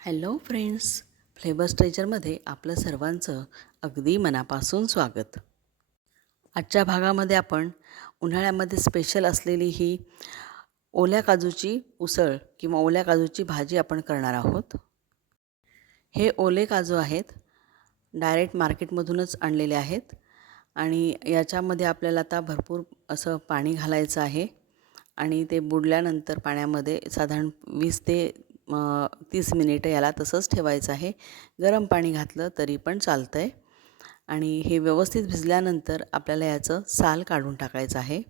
Hello friends, flavours ट्रेजरमध्ये आपलं सर्वांचं अगदी मनापासून स्वागत. आजच्या भागामध्ये आपण उन्हाळ्यामध्ये स्पेशल असलेली ही ओल्या काजूची उसळ किंवा ओल्या काजूची भाजी आपण करणार आहोत. हे ओले काजू आहेत, डायरेक्ट मार्केटमधूनच आणलेले आहेत आणि याच्यामध्ये आपल्याला आता भरपूर असं पाणी घालायचं आहे आणि ते बुडल्यानंतर पाण्यामध्ये साधारण 20 ते 30 मिनिटं याला तसंच ठेवायचं आहे. गरम पाणी घातलं तरी पण चालतं आहे आणि हे व्यवस्थित भिजल्यानंतर आपल्याला याचं साल काढून टाकायचं आहे.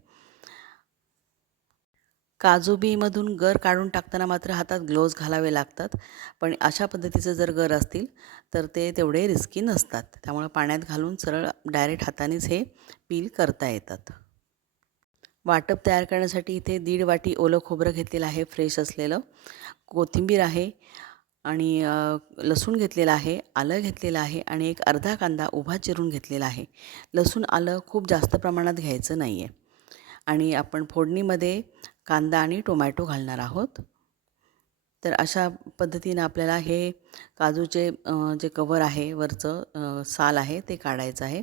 काजू बीमधून गर काढून टाकताना मात्र हातात ग्लोव्ज घालावे लागतात, पण अशा पद्धतीचं जर गर असतील तर ते तेवढे रिस्की नसतात. त्यामुळे पाण्यात घालून सरळ डायरेक्ट हातानेच हे पील करता येतात. वाटप तयार करण्यासाठी इथे 1.5 वाटी ओलं खोबरं घेतलेलं आहे, फ्रेश असलेलं. कोथिंबीर आहे आणि लसूण घेतलेला आहे, आलं घेतलेलं आहे आणि एक अर्धा कांदा उभा चिरून घेतलेला आहे. लसूण आलं खूप जास्त प्रमाणात घ्यायचं नाही आहे. आणि आपण फोडणीमध्ये कांदा आणि टोमॅटो घालणार आहोत. तर अशा पद्धतीनं आपल्याला हे काजूचे जे कवर आहे वरचं साल आहे ते काढायचं आहे.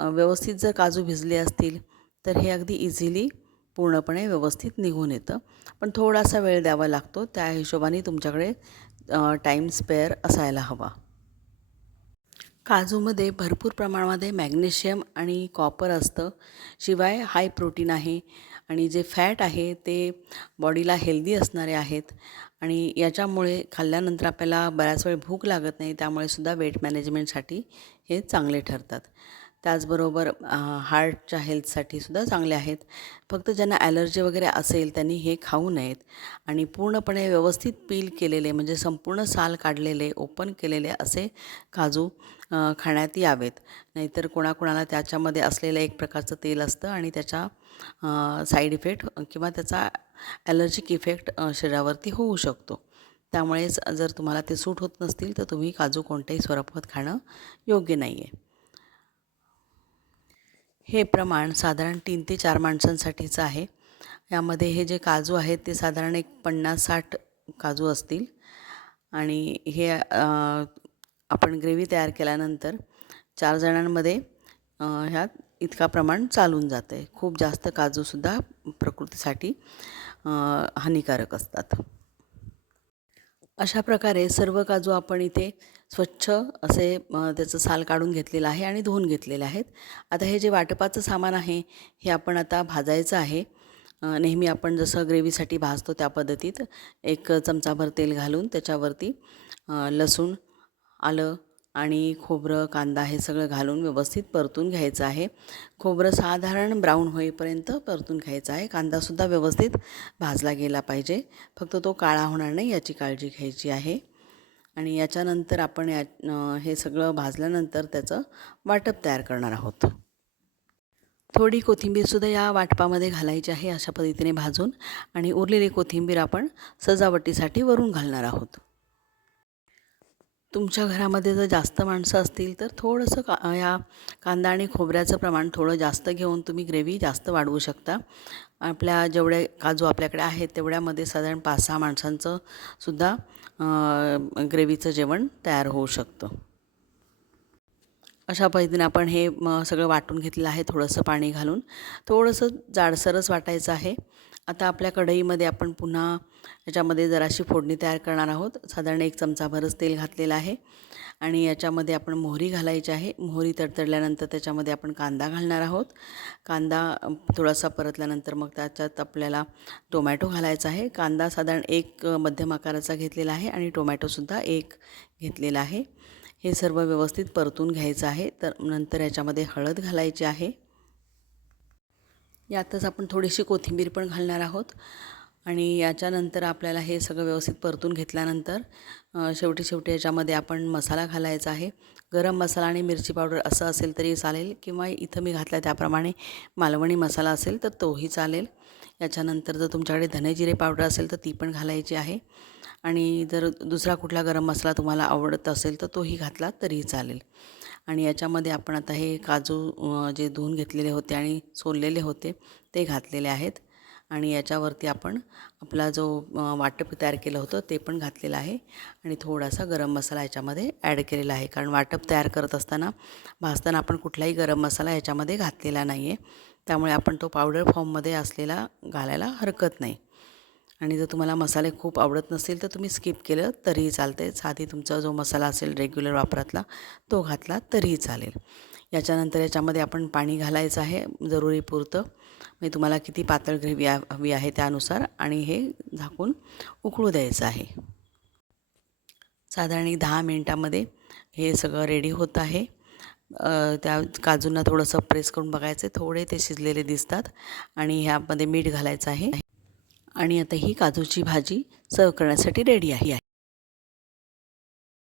व्यवस्थित जर काजू भिजले असतील तर हे अगदी इझिली पूर्णपणे व्यवस्थित निघून येतं, पण थोडासा वेळ द्यावा लागतो. त्या हिशोबाने तुमच्याकडे टाईम स्पेअर असायला हवा. काजूमध्ये भरपूर प्रमाणामध्ये मॅग्नेशियम आणि कॉपर असतं, शिवाय हाय प्रोटीन आहे आणि जे फॅट आहे ते बॉडीला हेल्दी असणारे आहेत आणि याच्यामुळे खाल्ल्यानंतर आपल्याला बऱ्याच वेळ भूक लागत नाही, त्यामुळे सुद्धा वेट मॅनेजमेंटसाठी हे चांगले ठरतात. त्याचबरोबर हार्टच्या हेल्थसाठी सुद्धा चांगले आहेत. फक्त ज्यांना ॲलर्जी वगैरे असेल त्यांनी हे खाऊ नयेत आणि पूर्णपणे व्यवस्थित पील केलेले म्हणजे संपूर्ण साल काढलेले ओपन केलेले असे काजू खाण्यात यावेत. नाहीतर कोणाकोणाला त्याच्यामध्ये असलेलं एक प्रकारचं तेल असतं आणि त्याच्या साईड इफेक्ट किंवा त्याचा ॲलर्जिक इफेक्ट शरीरावरती होऊ शकतो. त्यामुळेच जर तुम्हाला ते सूट होत नसतील तर तुम्ही काजू कोणत्याही स्वरूपात खाणं योग्य नाही आहे. हे प्रमाण साधारण 3 ते 4 माणसांसाठीचं आहे. यामध्ये हे जे काजू आहेत ते साधारण एक 50-60 काजू असतील आणि हे आपण ग्रेव्ही तयार केल्यानंतर 4 जणांमध्ये ह्यात इतका प्रमाण चालून जातं आहे. खूप जास्त काजूसुद्धा प्रकृतीसाठी हानिकारक असतात. अशा प्रकारे सर्व काजू आपण इथे स्वच्छ असे त्याचं साल काढून घेतलेलं आहे आणि धुवून घेतलेले आहेत. आता हे जे वाटपाचं सामान आहे हे आपण आता भाजायचं आहे. नेहमी आपण जसं ग्रेव्हीसाठी भाजतो त्या पद्धतीत 1 चमचाभर तेल घालून त्याच्यावरती लसूण, आलं आणि खोबरं, कांदा हे सगळं घालून व्यवस्थित परतून घ्यायचं आहे. खोबरं साधारण ब्राऊन होईपर्यंत परतून घ्यायचं आहे. कांदासुद्धा व्यवस्थित भाजला गेला पाहिजे, फक्त तो काळा होणार नाही याची काळजी घ्यायची आहे. आणि याच्यानंतर आपण हे सगळं भाजल्यानंतर त्याचं वाटप तयार करणार आहोत. थोडी कोथिंबीरसुद्धा या वाटपामध्ये घालायची आहे अशा पद्धतीने भाजून आणि उरलेली कोथिंबीर आपण सजावटीसाठी वरून घालणार आहोत. तुमच्या घरामध्ये जर जास्त माणसं असतील तर थोडंसं या कांदा आणि खोबऱ्याचं प्रमाण थोडं जास्त घेऊन तुम्ही ग्रेव्ही जास्त वाढवू शकता. आपल्या जेवढे काजू आपल्याकडे आहेत तेवढ्यामध्ये साधारण 5-6 माणसांचं सुद्धा ग्रेव्हीचं जेवण तयार होऊ शकतं. अशा पद्धतीने आपण हे सगळं वाटून घेतलेलं आहे. थोडंसं पाणी घालून थोडंसं जाडसरच वाटायचं आहे. आता आपल्या कढईमध्ये आपण पुन्हा याच्यामध्ये जराशी फोडणी तयार करणार आहोत. साधारण 1 चमचाभरच तेल घातलेलं आहे आणि याच्यामध्ये आपण मोहरी घालायची आहे. मोहरी तडतडल्यानंतर त्याच्यामध्ये आपण कांदा घालणार आहोत. कांदा थोडासा परतल्यानंतर मग त्याच्यात आपल्याला टोमॅटो घालायचा आहे. कांदा साधारण 1 मध्यम आकाराचा घेतलेला आहे आणि टोमॅटोसुद्धा 1 घेतलेला आहे. हे सर्व व्यवस्थित परतून घ्यायचं आहे. तर नंतर याच्यामध्ये हळद घालायची आहे. यातच आपण थोडीशी कोथिंबीर पण घालणार आहोत आणि याच्यानंतर आपल्याला हे सगळं व्यवस्थित परतून घेतल्यानंतर शेवटी याच्यामध्ये आपण मसाला घालायचा आहे. गरम मसाला आणि मिरची पावडर असं असेल तरी चालेल किंवा इथं मी घातला त्याप्रमाणे मालवणी मसाला असेल तर तोही चालेल. याच्यानंतर जर तुमच्याकडे धने जिरे पावडर असेल तर ती पण घालायची आहे आणि जर दुसरा कुठला गरम मसाला तुम्हाला आवडत असेल तर तोही घातला तरीही चालेल. आणि याच्यामध्ये आपण आता हे काजू जे धुवून घेतलेले होते आणि सोललेले होते ते घातलेले आहेत आणि याच्यावरती आपण आपला जो वाटप तयार केलं होतं ते पण घातलेलं आहे आणि थोडासा गरम मसाला याच्यामध्ये ॲड केलेला आहे, कारण वाटप तयार करत असताना भाजताना आपण कुठलाही गरम मसाला याच्यामध्ये घातलेला नाही आहे, त्यामुळे आपण तो पावडर फॉर्ममध्ये असलेला घालायला हरकत नाही. आणि जर तुम्हाला मसाले खूप आवडत नसतील तर तुम्ही स्किप केलं तरीही चालते, साधी तुमचा जो मसाला असेल रेग्युलर वापरातला तो घातला तरीही चालेल. याच्यानंतर याच्यामध्ये आपण पाणी घालायचं आहे जरुरीपुरतं, म्हणजे तुम्हाला किती पातळ ग्रेव्ही हवी आहे त्यानुसार, आणि हे झाकून उकळू द्यायचं आहे. साधारण 10 मिनटामध्ये हे सगळं रेडी होत आहे. त्या काजूंना थोडंसं प्रेस करून बघायचं, थोडे ते शिजलेले दिसतात आणि ह्यामध्ये मीठ घालायचं आहे. आणि आता ही काजूची भाजी सर्व करण्यासाठी रेडी आहे.